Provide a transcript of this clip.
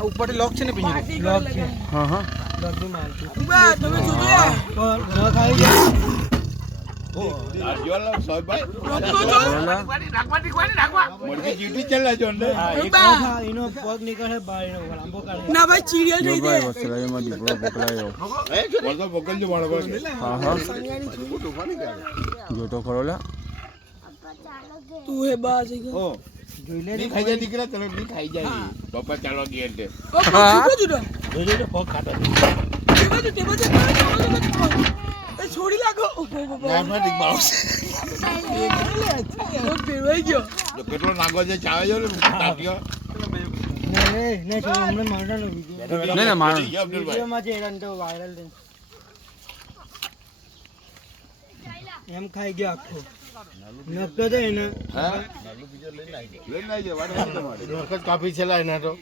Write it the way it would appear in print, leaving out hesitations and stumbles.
ઉપર લોક છે ને પિંજરું લોક છે હા હા લોક નું માલ બા તમે જોજો યાર ન ખાઈ ગયા એનો પગ નીકળે બહાર એનો લાંબો કાઢે ના ભાઈ ચીડિયલ થઈ દે વસરાઈમાં દીપડો પકડાયો હા હા જો તો ખરો લા તું હે બા જઈ ગયો જોઈ લે ખાઈ જાય દીકરા તરત ની ખાઈ જાય પપ્પા ચાલવા ગયા એટલે જુદો જોઈ લે પગ ખાતા છોડી લાગો ડાયાબિટીક બાઉસ પેરવાઈ ગયો કેટલો નાગો છે ચાવે જો ને તાટિયો ને તો હમણે મારવાનો વિડિયો ના મારો વિડિયોમાં છે એરન તો વાયરલ છે એમ ખાઈ ગયો આખો નક્કો તો એને હા લઈને આવી જાય વાડ કાપી છે એના તો